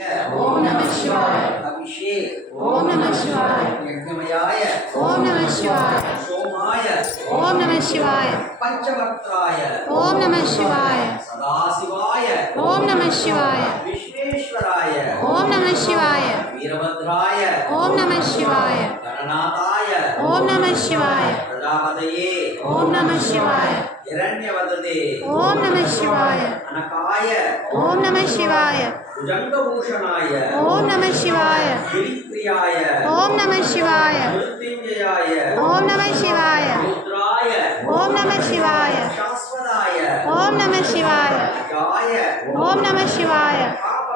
ஓம் நம சிவாய அபிஷேக் ஓம் நம சிவாய யஜ்ஞமயாய ஓம் நம சிவாய சோமாய ஓம் நம சிவாய பஞ்சவர்த்தாய ஓம் நம சிவாய சதாசிவாய ஓம் நம சிவாய விஸ்வேஸ்வராய ஓம் நம சிவாய ஓம் நம சிவாய பிரஜாபதையே. ஓம் நம சிவாய. இரண்யவததே. ஓம் நம சிவாய. அனகாய. ஓம் நம சிவாய. உஜங்கபூஷணாய ஓம் நம சிவாய. கிரிப்ரியாய ஓம் நம சிவாய. மிருத்யுஞ்சயாய. ஓம் நம சிவாய. ருத்ராய. ஓம் நம சிவாய. சாஸ்வதாய. ஓம் நம சிவாய. ஜாய. ஓம் நம சிவாய.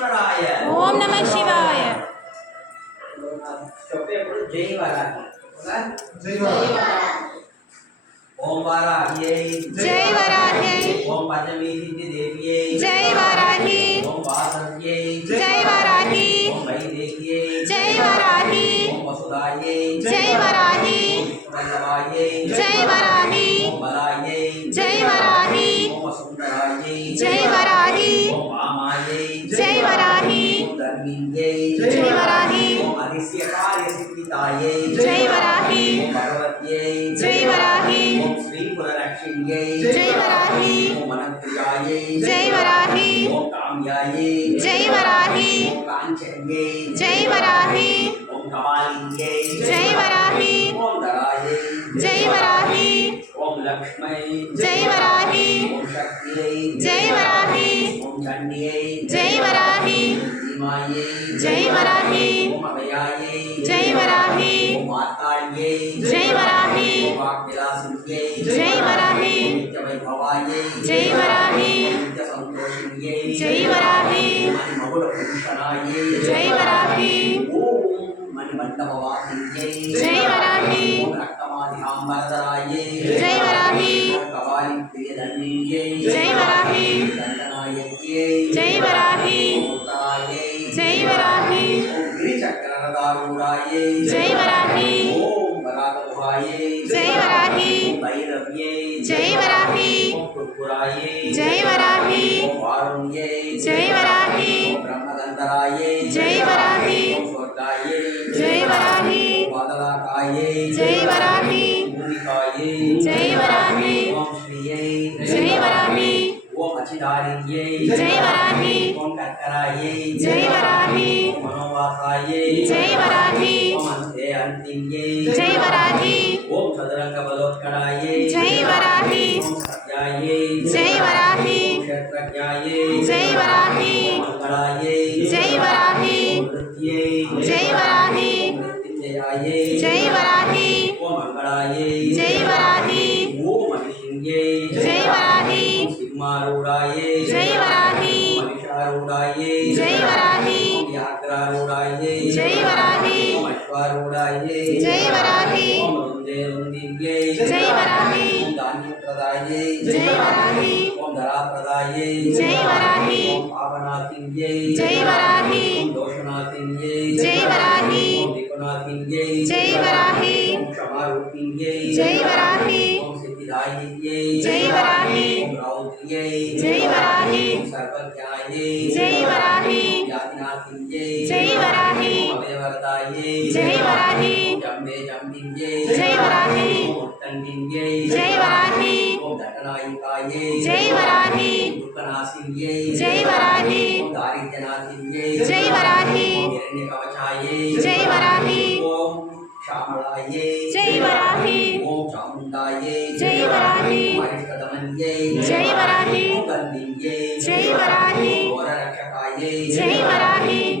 सर्वेश्वराय ओम नमः शिवाय చెప్పేప్పుడు జై వరాహి ఓకేనా? ఓం వారాహ్యై जय वराह्यै ఓం పంచమీసిద్ధి దేవ్యై जय वाराही कर्मिण्यै जय वराहि ओम अनिश्चयकार्य सिद्धितायै जय वराहि ओम भगवत्यै जय वराहि ओम श्री पुरलक्ष्म्यै जय वराहि ओम अनंतयायै जय वराहि ओम काम्यायै जय वराहि ओम कांचन्यै जय वराहि ओम कमालिन्यै जय वराहि ओम धरायै जय वराहि ओम लक्ष्मै जय वराहि ओम शक्त्यै जय वराहि ओम चण्ड्यै जय वराहि जय वराहे जय वराहे जय वराहे जय वराहे जय वराहे जय वराहे जय वराहे जय वराहे जय वराहे जय वराहे जय वराहे राघुराये जय वराही ओम राघवाये जय वराही भैरव्ये जय वराही त्रिपुराये जय वराही वारुण्ये जय वराही ब्रह्मगंधराये जय वराही स्वर्गाये जय वराही बादलाकाये जय वराही भूमिकाये जय वराही ओम श्रिये जय वराही ओम अचिदारिण्ये जय वराही ओम कर्कराये जय वराही जय वराधि जय वराधि जय वराधि जय वराधि जय वराधि जय वराधि वराधाये जय वराधि ओम अश्वारूढ़ाये जय वराधि ओम रुंदे रुंदिव्ये जय वराधि ओम धान्य प्रदाये जय वराधि ओम धरा प्रदाये जय वराधि ओम पावनाथिंगे जय वराधि ओम दोषनाथिंगे जय वराधि ओम विपुनाथिंगे जय वराधि ओम क्षमारूपिंगे जय वराधि ओम सिद्धिदायित्ये जय वराधि ओम रौद्रिये जय वराधि ओम सर्वज्ञाये जय वराधि ज्ञानाथिंगे जय वराहे जय वराहे जम्बे जम्बिंगे जय वराहे ओम तंडिंगे जय वराहे ओम दंडनायिकाये जय वराहे दुर्गनाशिंगे जय वराहे ओम दारिद्र्यनाशिंगे जय वराहे ओम हिरण्यकवचाये जय वराहे ओम श्यामलाये जय वराहे ओम चामुंडाये जय वराहे हरिष्ठदमन्ये जय वराहे ओम गंधिंगे जय वराहे घोररक्षकाये जय वराहे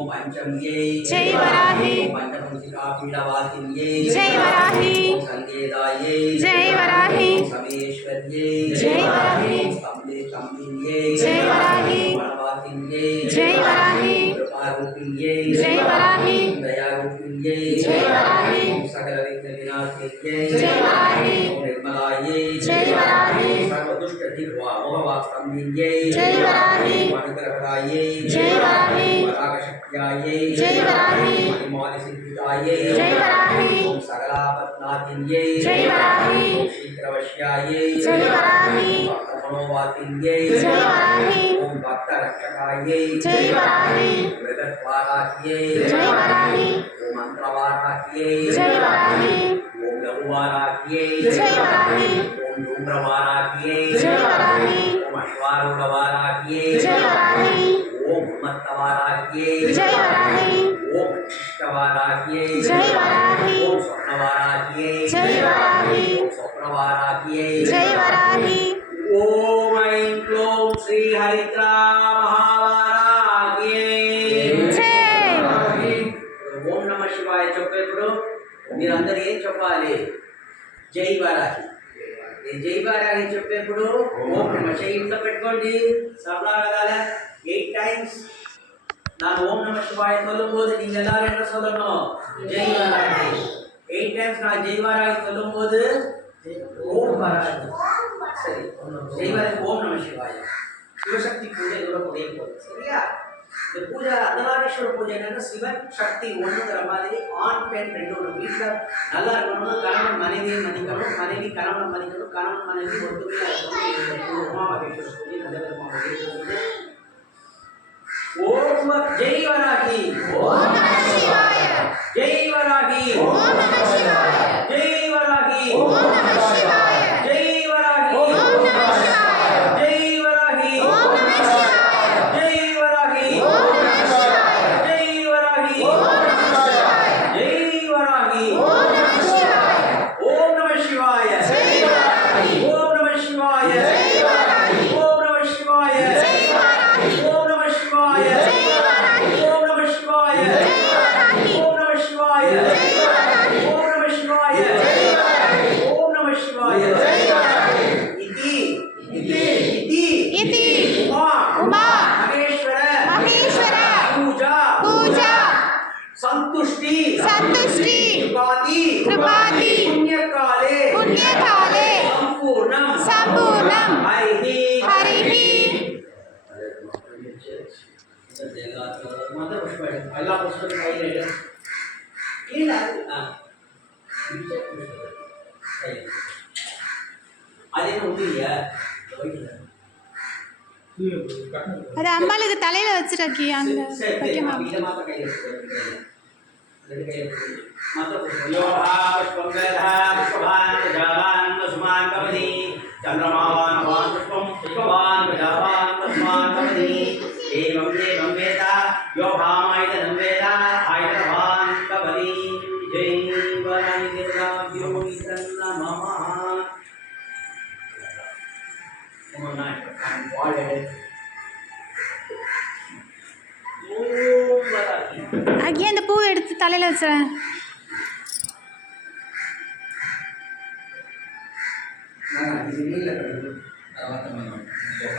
जय वराही जय वराही जय वराही जय वराही जय वराही जय वराही जय वराही जय वराही जय वराही जय वराही मोहवास्तंभिन्ये जय वराही अनुग्रहराये जय वराही वरागशक्त्याये जय वराही मणिमालिसिद्धिताये जय वराही ओम सकलापत्नातिन्ये जय वराही ओम शीघ्रवश्याये जय वराही भक्तमनोवातिन्ये जय वराही ओम भक्तरक्षकाये जय वराही मृगद्वाराह्ये जय वराही ओम मंत्रवाराह्ये जय वराही ओम लघुवाराह्ये जय वराही ओम धूम्रवाराह्ये जय वराही ओम अश्वारूढवाराह्ये जय वराही ओम उन्मत्तवाराह्ये जय वराही ओम शिष्टवाराह्ये जय वराही ओम स्वर्णवाराह्ये जय वराही ओम स्वप्नवाराह्ये जय वराही ओम ऐं क्लों श्री हरिद्रा महावाराह्ये జై. ఓం నమ శివాయ చెప్పేప్పుడు మీరందరూ ఏం చెప్పాలి జై వారాహి నేను జై వారాహి చెప్పేప్పుడు ఓం నమ చెయ్యి ఇంట్లో పెట్టుకోండి సరళా కదాల ఎయిట్ టైమ్స్ நான் ஓம் நம சிவாய சொல்லும்போது நீங்க எல்லாரும் என்ன சொல்லணும் ஜெய் வராகி எயிட் டைம்ஸ் நான் ஜெய் வராகி சொல்லும்போது ஓம் வராகி சரி ஜெய் வராகி ஓம் நம சிவாய சிவசக்தி பூஜை இதோட முடிய போகுது சரியா இந்த பூஜை அர்த்தநாரீஸ்வர பூஜை என்னன்னா சிவன் சக்தி ஒன்றுங்கிற மாதிரி ஆண் பெண் ரெண்டு ஒன்று வீட்டில் நல்லா இருக்கணும்னா கணவன் மனைவியை மதிக்கணும் மனைவி கணவனை மதிக்கணும் கணவன் மனைவி ஒத்துமையாக இருக்கணும் உமா பூஜை நல்ல விதமாக ஓம் ஜெய் வராகி ஓம் ஜெய் வராகி ஜெய் வராகி ஓம் எல்லா புஸ்தகம் கையில் எடு கீழே அம்பாளுக்கு தலையில வச்சிருக்கி సివిల్ తర్వాత మనం గొప్ప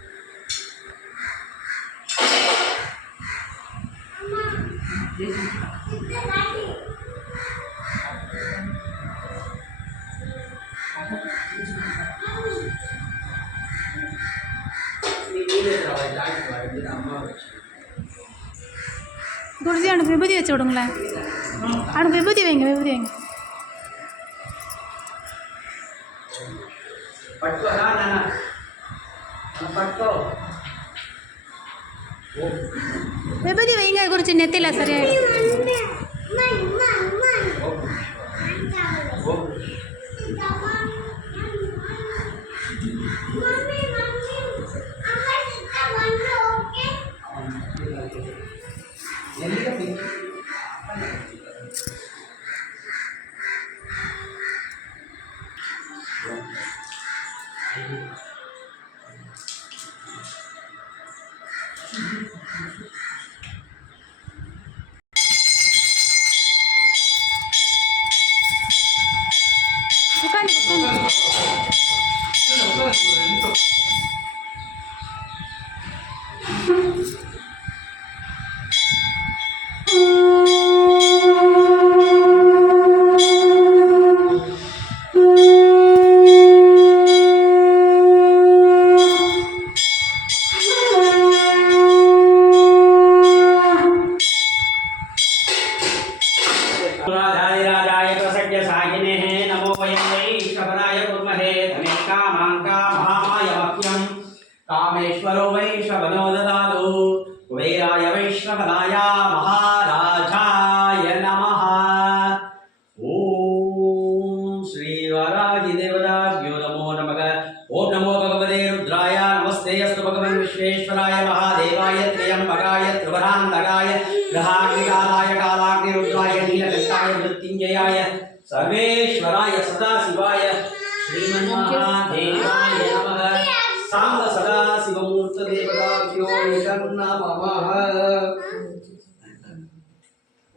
விபூதி விடுங்களேன் அவனுக்கு விபூதி வைங்க விபூதி வைங்க. விபூதி வைங்க குறிச்சி நெத்தில சரியா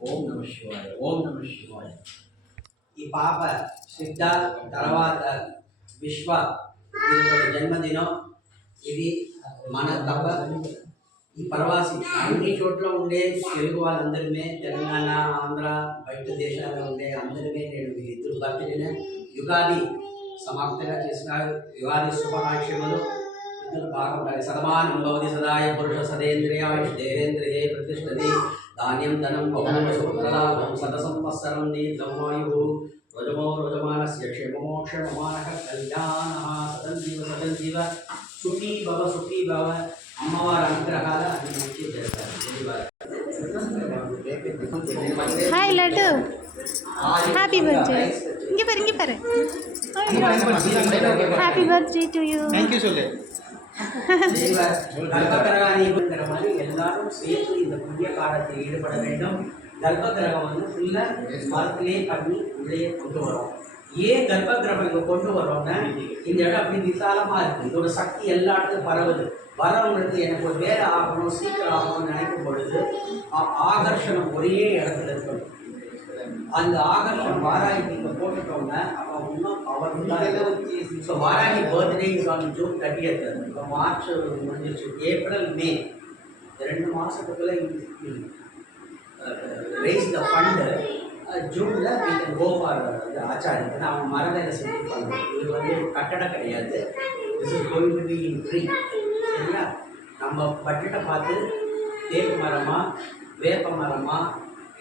ఓం నమ శివాయ ఓం నమ శివాయ. ఈ పాప సిద్ధ తర్వాత విశ్వ జన్మదినం. ఇది మన తప్ప ఈ ప్రవాసి అన్ని చోట్ల ఉండే తెలుగు వాళ్ళందరిమే తెలంగాణ ఆంధ్ర బయట దేశాల్లో ఉండే అందరిమే నేను వీరిద్దరు బర్త్డేనే యుగాది సమాప్తంగా చేసిన యుగాది శుభాకాంక్షలు. ఇద్దరు బాగా ఉండాలి సదమానం భవతి సదాయ పురుష సదేంద్రియ దేవేంద్రియే ప్రతిష్టది ధాన్యం ధనం బహుమశోకలాభం శతసంవత్సరం దీర్ఘమాయు రజమో రజమానస్య క్షేమమో క్షేమమానః కళ్యాణః సదంజీవ సదంజీవ సుఖీ భవ సుఖీ భవ అమ్మవారి అనుగ్రహాల అభివృద్ధి చేస్తారు హాయ్ లడ్డు హ్యాపీ బర్త్డే ఇంకే పరు ఇంకే పరు happy birthday to you thank you மாதிரி எல்லாரும் சேர்த்து இந்த புண்ணிய காலத்தில் ஈடுபட வேண்டும் கர்ப்ப கிரகம் வந்து ஃபுல்லாக மரத்திலே பண்ணி உள்ளே கொண்டு வரோம் ஏன் கர்ப்ப கிரகம் இங்கே கொண்டு வரோம்னா இந்த இடம் அப்படி விசாலமாக இருக்குது இதோட சக்தி எல்லா இடத்துக்கும் பரவுது வரவங்களுக்கு எனக்கு ஒரு வேலை ஆகணும் சீக்கிரம் ஆகணும்னு நினைக்கும் பொழுது ஆகர்ஷணம் ஒரே இடத்துல இருக்கணும் அந்த ஆகர்ஷணம் வாராகி இங்கே போட்டுட்டோம்னா so Varahi birthday is on June thirtieth இப்போ மார்ச் முடிஞ்சிருச்சு. April May. ரெண்டு மாதத்துக்குள்ளே ரைஸ் த ஃபண்டு ஜூனில் we can go for the அவன் மரவேலை செஞ்சு பண்ணணும் இது வந்து கட்டடம் கிடையாது. This is going to be in free சரியா? நம்ம பட்ஜெட்டை பார்த்து தேக்கு மரமா வேப்ப மரமா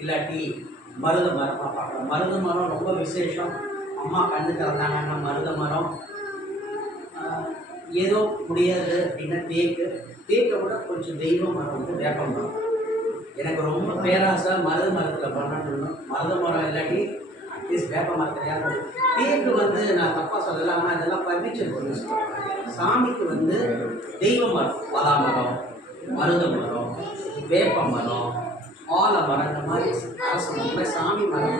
இல்லாட்டி மருது மரமாக பார்க்கலாம். மருத மரம் ரொம்ப விசேஷம். அம்மா கண்ணு திறந்தாங்கன்னா மருத மரம் ஏதோ முடியாது அப்படின்னா தேக்கு. தேக்கை விட கொஞ்சம் தெய்வ மரம் வந்து வேப்ப மரம். எனக்கு ரொம்ப பேராசை மருத மரத்தில் பண்ணணும்னு மருத மரம் இல்லாட்டி அட்லீஸ்ட் வேப்ப மரத்துலையாவது தேக்கு வந்து நான் தப்பாக சொல்லலை ஆனால் இதெல்லாம் பர்னிச்சர் பண்ணி சாமிக்கு வந்து தெய்வ மரம் பலா மரம் மருத மரம் வேப்ப மரம் ஆல மரம் இந்த மாதிரி அரசு சாமி மரம்